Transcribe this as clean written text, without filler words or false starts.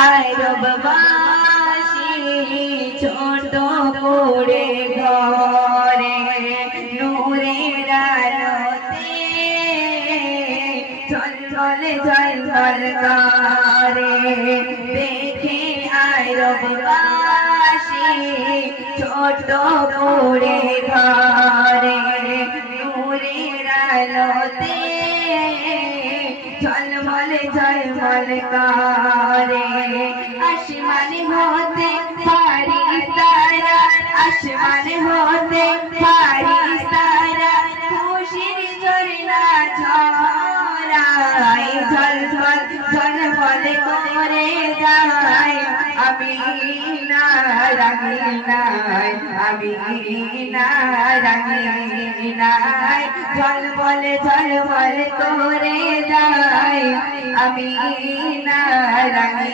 আরববাসী ছোট করে ঘরে নূরের আলোতে ঝলঝল ঝলঝল করে দেখে আরববাসী ছোট করে ঘরে নূরের আলোতে ঝলমল ঝলমল করে আসমান হতে ফারিস্তারা আসমান হতে ফারিস্তারা খুশির ঝরনা ঝরায় ঝলঝল ঝলমল করে যায় আমিনা রঙিনায় আমিনা রঙিনায় ঝলমল ঝলমল করে যায় আমিনা রঙিনায়।